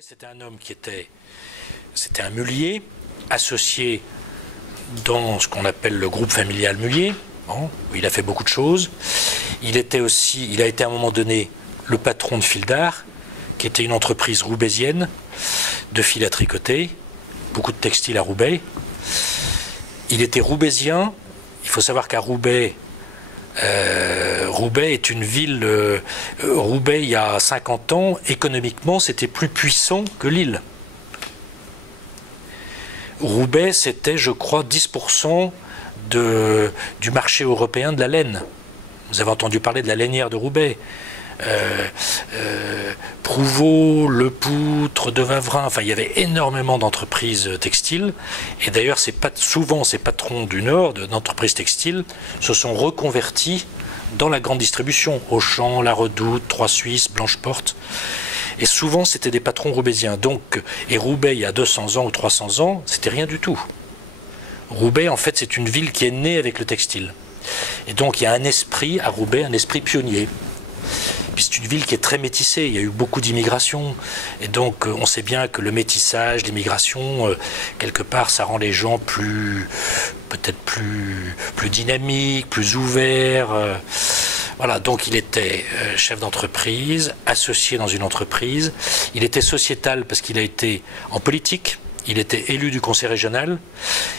C'était un homme c'était un mulier, associé dans ce qu'on appelle le groupe familial Mullier, bon, où il a fait beaucoup de choses. Il a été à un moment donné le patron de Fil d'Art, qui était une entreprise roubaisienne de fil à tricoter, beaucoup de textiles à Roubaix. Il était roubaisien. Il faut savoir qu'à Roubaix, Roubaix est une ville. Roubaix, il y a 50 ans, économiquement, c'était plus puissant que Lille. Roubaix, c'était, je crois, 10% du marché européen de la laine. Vous avez entendu parler de la lainière de Roubaix. Prouveau, Le Poutre, De Wavrin, enfin il y avait énormément d'entreprises textiles, et d'ailleurs souvent ces patrons du Nord d'entreprises textiles se sont reconvertis dans la grande distribution, Auchan, La Redoute, Trois Suisses, Blanche-Porte, et souvent c'était des patrons roubaisiens. Donc, et Roubaix il y a 200 ans ou 300 ans, c'était rien du tout. Roubaix en fait c'est une ville qui est née avec le textile, et donc il y a un esprit à Roubaix, un esprit pionnier. Puis c'est une ville qui est très métissée, il y a eu beaucoup d'immigration, et donc on sait bien que le métissage, l'immigration, quelque part ça rend les gens peut-être plus dynamiques, plus ouverts. Voilà, donc il était chef d'entreprise, associé dans une entreprise, il était sociétal parce qu'il a été en politique, il était élu du conseil régional,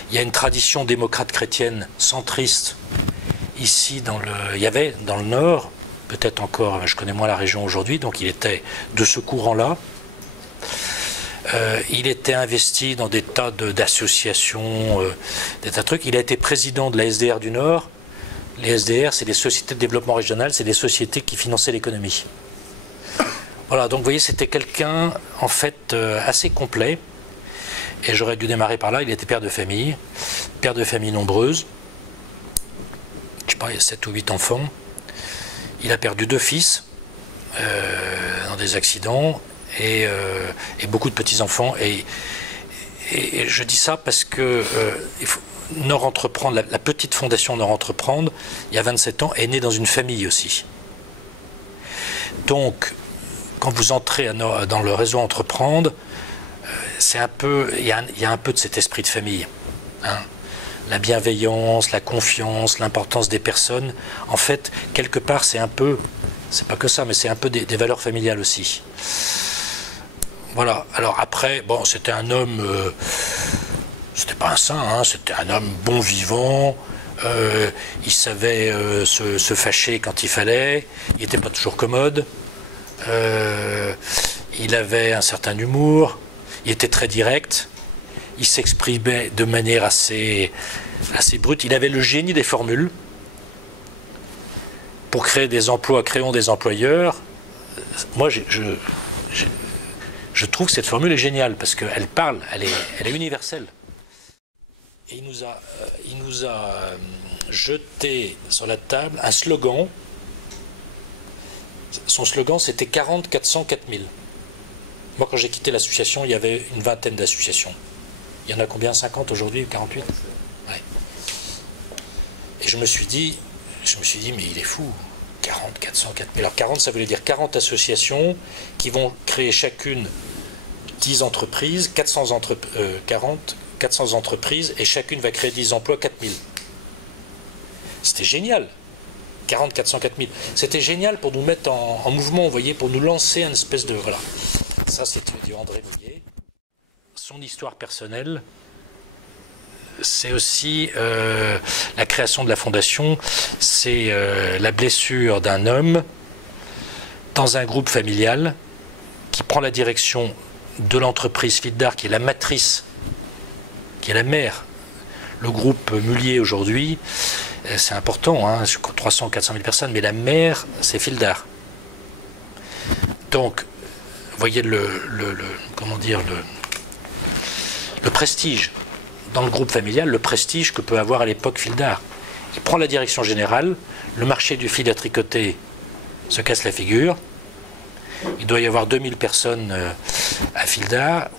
il y a une tradition démocrate chrétienne centriste ici il y avait dans le Nord, peut-être encore, je connais moins la région aujourd'hui, donc il était de ce courant-là. Il était investi dans des tas d'associations, des tas de trucs. Il a été président de la SDR du Nord. Les SDR, c'est des sociétés de développement régional, c'est des sociétés qui finançaient l'économie. Voilà, donc vous voyez, c'était quelqu'un, en fait, assez complet. Et j'aurais dû démarrer par là. Il était père de famille nombreuse. Je sais pas, il y a 7 ou 8 enfants. Il a perdu 2 fils dans des accidents et beaucoup de petits-enfants. Et je dis ça parce que Nord Entreprendre, la petite fondation Nord Entreprendre, il y a 27 ans, est née dans une famille aussi. Donc, quand vous entrez dans le réseau Entreprendre, il y a un peu de cet esprit de famille. Hein. La bienveillance, la confiance, l'importance des personnes. En fait, quelque part, c'est pas que ça, mais c'est un peu des valeurs familiales aussi. Voilà. Alors après, bon, c'était un homme, c'était pas un saint, hein, c'était un homme bon vivant. Il savait se fâcher quand il fallait. Il n'était pas toujours commode. Il avait un certain humour. Il était très direct. Il s'exprimait de manière assez brute. Il avait le génie des formules. Pour créer des emplois, créons des employeurs. Moi, je trouve que cette formule est géniale parce qu'elle parle, elle est universelle. Et il nous a jeté sur la table un slogan. Son slogan, c'était 40, 400, 4000. Moi, quand j'ai quitté l'association, il y avait une vingtaine d'associations. Il y en a combien? 50 aujourd'hui? 48? Ouais. Et je me suis dit, mais il est fou. 40, 400, 4000. Alors 40, ça voulait dire 40 associations qui vont créer chacune 10 entreprises, 400 entreprises, et chacune va créer 10 emplois, 4000. C'était génial. 40, 400, 4000. C'était génial pour nous mettre en mouvement, vous voyez, pour nous lancer une espèce de... Voilà. Ça, c'est du André Mullier. Son histoire personnelle, c'est aussi la création de la fondation, c'est la blessure d'un homme dans un groupe familial qui prend la direction de l'entreprise Fil d'Art, qui est la matrice, qui est la mère. Le groupe Mullier aujourd'hui, c'est important, hein, 300 ou 400 000 personnes, mais la mère, c'est Fil d'Art. Donc, vous voyez comment dire, le prestige dans le groupe familial, le prestige que peut avoir à l'époque Fil d'Art. Il prend la direction générale, le marché du fil à tricoter se casse la figure, il doit y avoir 2000 personnes à Fil d'Art,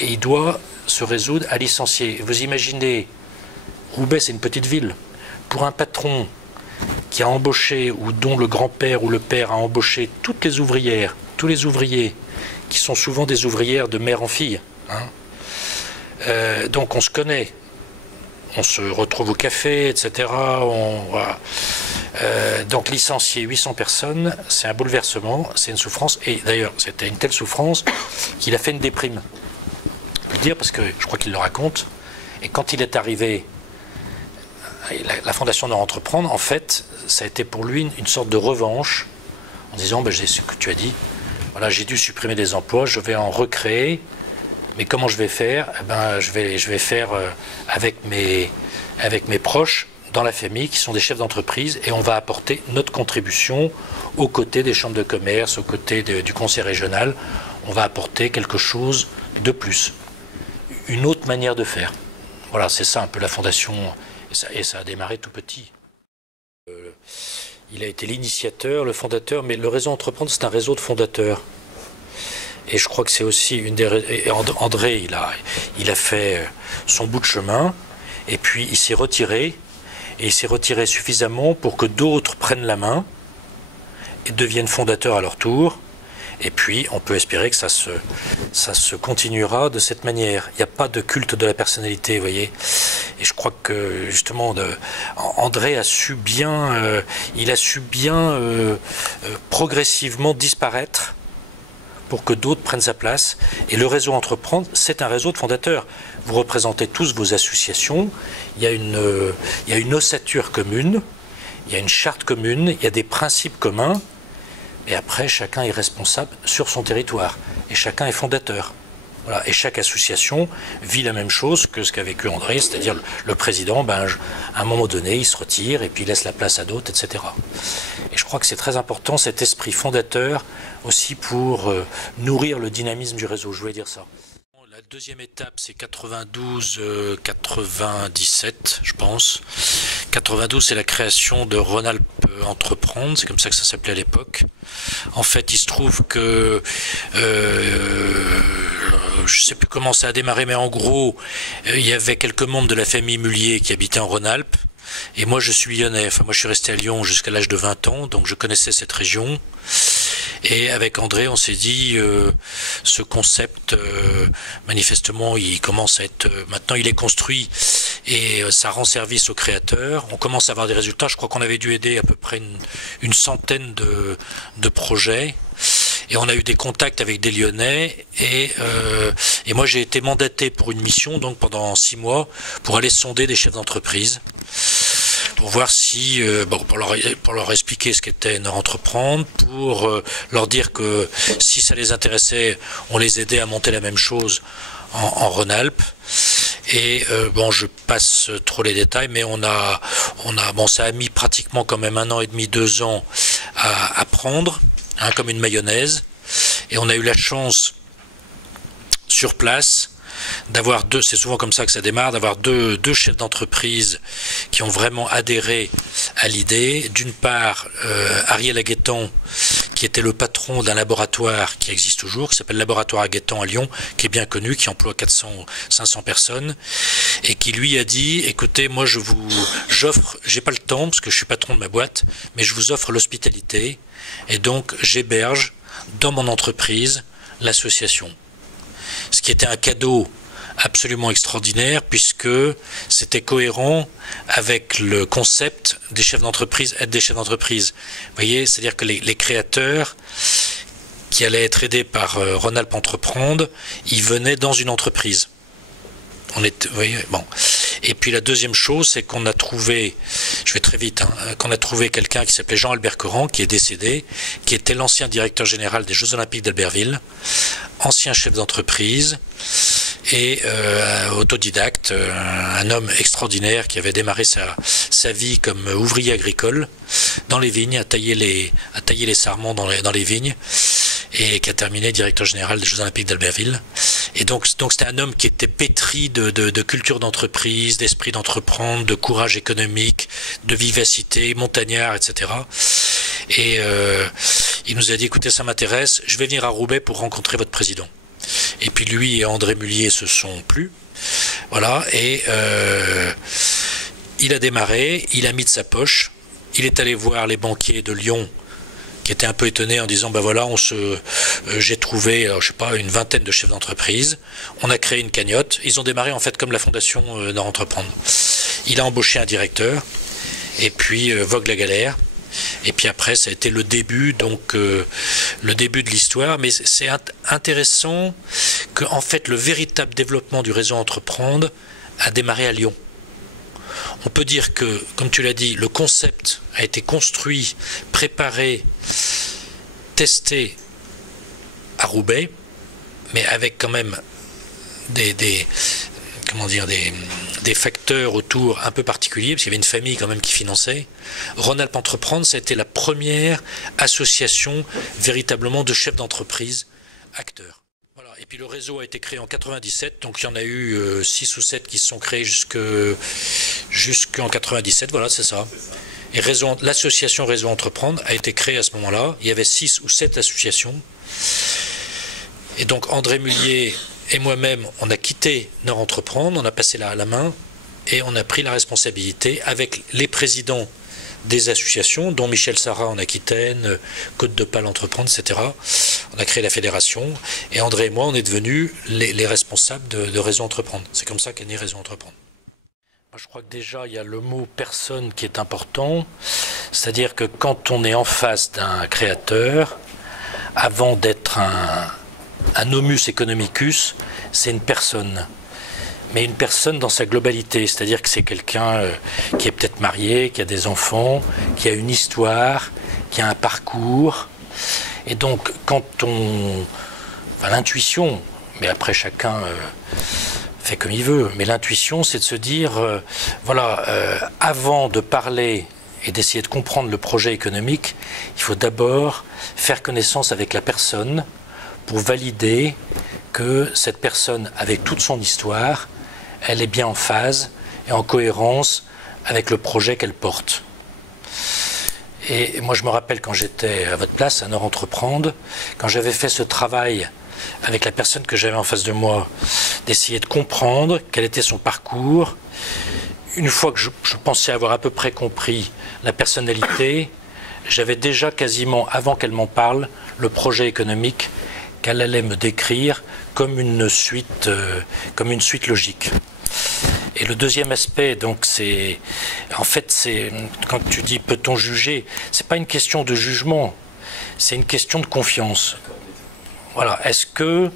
et il doit se résoudre à licencier. Vous imaginez, Roubaix c'est une petite ville, pour un patron qui a embauché, ou dont le grand-père ou le père a embauché toutes les ouvrières tous les ouvriers, qui sont souvent des ouvrières de mère en fille. Hein. Donc on se connaît, on se retrouve au café, etc. Voilà. Donc licencier 800 personnes, c'est un bouleversement, c'est une souffrance. Et d'ailleurs, c'était une telle souffrance qu'il a fait une déprime. Je peux le dire parce que je crois qu'il le raconte. Et quand il est arrivé, la Fondation Nord Entreprendre, en fait, ça a été pour lui une sorte de revanche, en disant, ben, c'est ce que tu as dit, voilà, j'ai dû supprimer des emplois, je vais en recréer, mais comment je vais faire? Eh ben, je vais faire avec mes proches, dans la famille, qui sont des chefs d'entreprise, et on va apporter notre contribution aux côtés des chambres de commerce, aux côtés du conseil régional. On va apporter quelque chose de plus, une autre manière de faire. Voilà, c'est ça un peu la fondation, et ça a démarré tout petit. Il a été l'initiateur, le fondateur, mais le réseau Entreprendre, c'est un réseau de fondateurs. Et je crois que c'est aussi une des... Et André, il a fait son bout de chemin, et puis il s'est retiré, et il s'est retiré suffisamment pour que d'autres prennent la main et deviennent fondateurs à leur tour. Et puis, on peut espérer que ça se continuera de cette manière. Il n'y a pas de culte de la personnalité, vous voyez. Et je crois que, justement, André a su bien, progressivement disparaître pour que d'autres prennent sa place. Et le réseau Entreprendre, c'est un réseau de fondateurs. Vous représentez tous vos associations, il y a une ossature commune, il y a une charte commune, il y a des principes communs, et après, chacun est responsable sur son territoire, et chacun est fondateur. Voilà. Et chaque association vit la même chose que ce qu'a vécu André, c'est-à-dire le président, à un moment donné, il se retire, et puis il laisse la place à d'autres, etc. Et je crois que c'est très important, cet esprit fondateur, aussi pour nourrir le dynamisme du réseau. Je voulais dire ça. La deuxième étape, c'est 92-97, je pense. 92, c'est la création de Rhône-Alpes Entreprendre, c'est comme ça que ça s'appelait à l'époque. En fait, il se trouve que, je ne sais plus comment ça a démarré, mais en gros, il y avait quelques membres de la famille Mullier qui habitaient en Rhône-Alpes. Et moi, je suis lyonnais. Enfin, moi, je suis resté à Lyon jusqu'à l'âge de 20 ans, donc je connaissais cette région. Et avec André, on s'est dit, ce concept, manifestement, il commence à être... maintenant, il est construit et ça rend service aux créateurs. On commence à avoir des résultats. Je crois qu'on avait dû aider à peu près une centaine de projets. Et on a eu des contacts avec des Lyonnais. Et moi, j'ai été mandaté pour une mission, donc pendant 6 mois, pour aller sonder des chefs d'entreprise. Pour voir si, pour leur expliquer ce qu'était Nord Entreprendre, pour leur dire que si ça les intéressait, on les aidait à monter la même chose en Rhône-Alpes. Et je passe trop les détails, mais ça a mis pratiquement quand même 1 an et demi, 2 ans à prendre, hein, comme une mayonnaise. Et on a eu la chance sur place d'avoir c'est souvent comme ça que ça démarre, d'avoir deux chefs d'entreprise qui ont vraiment adhéré à l'idée. D'une part, Ariel Aguetan, qui était le patron d'un laboratoire qui existe toujours, qui s'appelle Laboratoire Aguetan à Lyon, qui est bien connu, qui emploie 500 personnes, et qui lui a dit, écoutez, moi j'offre, j'ai pas le temps, parce que je suis patron de ma boîte, mais je vous offre l'hospitalité, et donc j'héberge dans mon entreprise l'association. Ce qui était un cadeau absolument extraordinaire, puisque c'était cohérent avec le concept des chefs d'entreprise, être des chefs d'entreprise. Vous voyez, c'est-à-dire que les créateurs qui allaient être aidés par Rhône-Alpes Entreprendre, ils venaient dans une entreprise. Vous voyez, bon. Et puis la deuxième chose, c'est qu'on a trouvé, je vais très vite, qu'on a trouvé quelqu'un qui s'appelait Jean-Albert Coran, qui est décédé, qui était l'ancien directeur général des Jeux Olympiques d'Albertville, ancien chef d'entreprise et autodidacte, un homme extraordinaire qui avait démarré sa vie comme ouvrier agricole dans les vignes, à tailler les sarments dans les vignes, et qui a terminé directeur général des Jeux Olympiques d'Albertville. Et donc c'était un homme qui était pétri de culture d'entreprise, d'esprit d'entreprendre, de courage économique, de vivacité, montagnard, etc. Et il nous a dit, écoutez, ça m'intéresse, je vais venir à Roubaix pour rencontrer votre président. Et puis lui et André Mullier se sont plu. Voilà, et il a démarré, il a mis de sa poche, il est allé voir les banquiers de Lyon qui étaient un peu étonnés en disant, ben voilà, j'ai trouvé, alors, je sais pas, une vingtaine de chefs d'entreprise, on a créé une cagnotte, ils ont démarré en fait comme la fondation Nord Entreprendre. Il a embauché un directeur, et puis vogue la galère. Et puis après, ça a été le début, donc le début de l'histoire. Mais c'est intéressant que, en fait, le véritable développement du réseau Entreprendre a démarré à Lyon. On peut dire que, comme tu l'as dit, le concept a été construit, préparé, testé à Roubaix, mais avec quand même des facteurs autour un peu particuliers, parce qu'il y avait une famille quand même qui finançait. Rhône-Alpes Entreprendre, ça a été la première association véritablement de chefs d'entreprise acteurs. Voilà. Et puis le réseau a été créé en 97, donc il y en a eu 6 ou 7 qui se sont créés jusqu'en 97, voilà, c'est ça. Et l'association Réseau Entreprendre a été créée à ce moment-là. Il y avait 6 ou 7 associations. Et donc André Mullier et moi-même, on a quitté Nord Entreprendre, on a passé la main et on a pris la responsabilité avec les présidents des associations, dont Michel Sarrat en Aquitaine, Côte d'Opale Entreprendre, etc. On a créé la fédération et André et moi, on est devenus les responsables de Réseau Entreprendre. C'est comme ça qu'est né Réseau Entreprendre. Moi, je crois que déjà, il y a le mot personne qui est important, c'est-à-dire que quand on est en face d'un créateur, avant d'être un homus economicus, c'est une personne. Mais une personne dans sa globalité, c'est-à-dire que c'est quelqu'un qui est peut-être marié, qui a des enfants, qui a une histoire, qui a un parcours. Et donc, l'intuition, mais après chacun fait comme il veut, mais l'intuition, c'est de se dire, avant de parler et d'essayer de comprendre le projet économique, il faut d'abord faire connaissance avec la personne, pour valider que cette personne, avec toute son histoire, elle est bien en phase et en cohérence avec le projet qu'elle porte. Et moi, je me rappelle quand j'étais à votre place, à Nord Entreprendre, quand j'avais fait ce travail avec la personne que j'avais en face de moi, d'essayer de comprendre quel était son parcours. Une fois que je pensais avoir à peu près compris la personnalité, j'avais déjà quasiment, avant qu'elle m'en parle, le projet économique qu'elle allait me décrire comme une suite logique. Et le deuxième aspect, donc, c'est quand tu dis peut-on juger, c'est pas une question de jugement, c'est une question de confiance. Voilà, est-ce que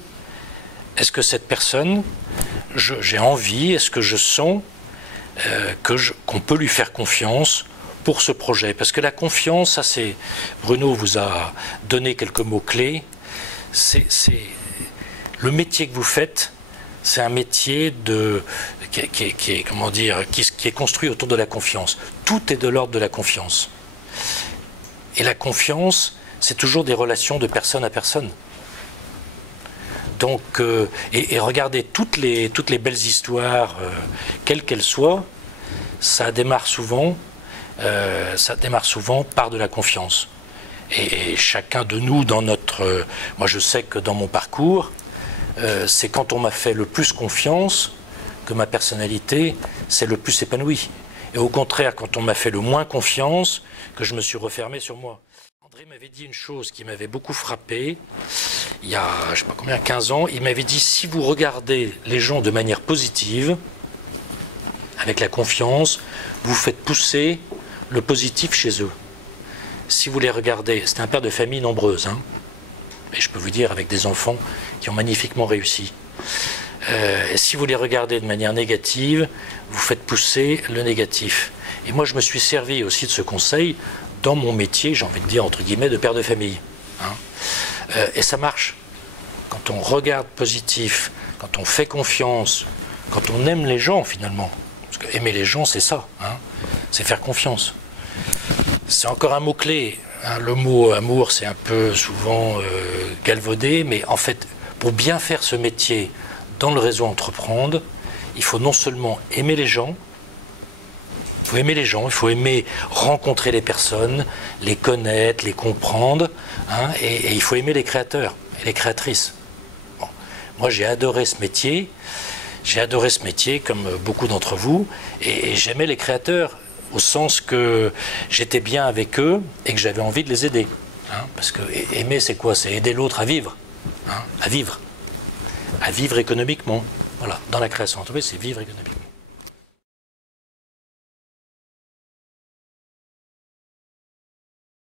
cette personne, j'ai envie, est-ce que je sens qu'on peut lui faire confiance pour ce projet? Parce que la confiance, ça c'est, Bruno vous a donné quelques mots-clés. C'est le métier que vous faites, c'est un métier qui est construit autour de la confiance. Tout est de l'ordre de la confiance. Et la confiance, c'est toujours des relations de personne à personne. Donc, et regardez toutes les belles histoires, quelles qu'elles soient, ça démarre souvent par de la confiance. Et chacun de nous, moi je sais que dans mon parcours, c'est quand on m'a fait le plus confiance que ma personnalité s'est le plus épanouie. Et au contraire, quand on m'a fait le moins confiance, que je me suis refermé sur moi. André m'avait dit une chose qui m'avait beaucoup frappé, il y a, je ne sais pas combien, 15 ans, il m'avait dit, si vous regardez les gens de manière positive, avec la confiance, vous faites pousser le positif chez eux. Si vous les regardez, c'est un père de famille nombreuse, hein, et je peux vous dire avec des enfants qui ont magnifiquement réussi. Si vous les regardez de manière négative, vous faites pousser le négatif. Et moi, je me suis servi aussi de ce conseil dans mon métier, j'ai envie de dire entre guillemets, de père de famille. Hein. Et ça marche. Quand on regarde positif, quand on fait confiance, quand on aime les gens finalement, parce que aimer les gens, c'est ça, hein, c'est faire confiance. C'est encore un mot-clé. Hein, le mot amour, c'est un peu souvent galvaudé, mais en fait, pour bien faire ce métier dans le réseau Entreprendre, il faut non seulement aimer les gens, il faut aimer rencontrer les personnes, les connaître, les comprendre, hein, et il faut aimer les créateurs et les créatrices. Bon. Moi, j'ai adoré ce métier comme beaucoup d'entre vous, et j'aimais les créateurs au sens que j'étais bien avec eux et que j'avais envie de les aider. hein, parce que aimer, c'est quoi? C'est aider l'autre à vivre, hein, à vivre économiquement. Voilà, dans la création d'entreprise, c'est vivre économiquement.